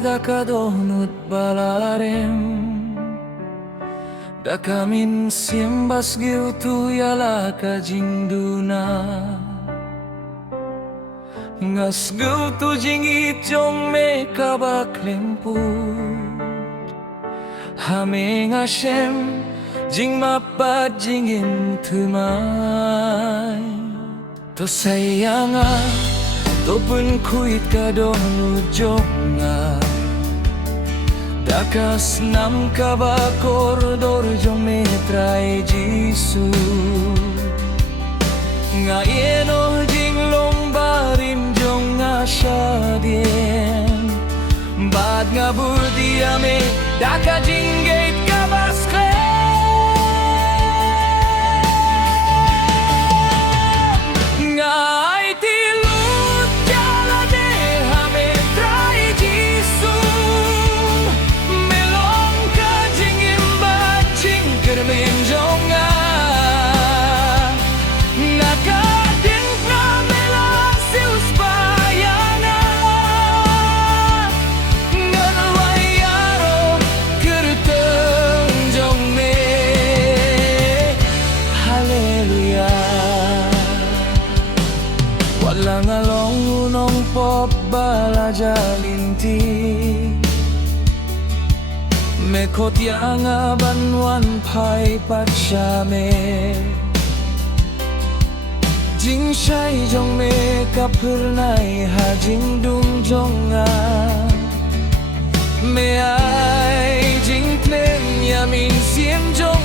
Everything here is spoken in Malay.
daka donut balarem daka min siembas giu tu yala ka jingduna ngas giu tu jingit jong me kabak lemput Haming Hashem jing mapat jingin tumay to sayanga to pun kuit ka dong ujok nga dakas nam ka ba koridor jong metray Jisu nga yeno jing long barim jong nga syadien bad nga budi ame daka jing gate ka baskre nga iti lut jala de hame try Jisu melong ka jing imba jing kermin jonga nakading na melang sius bayana ngalwayaro kerteng jong me haleluya walang along unong pop balajalinti mekot yang abanwan pai patsyame jing shai jong me kapurnai ha jing dung jonga me ai jing tlen yamin siem jong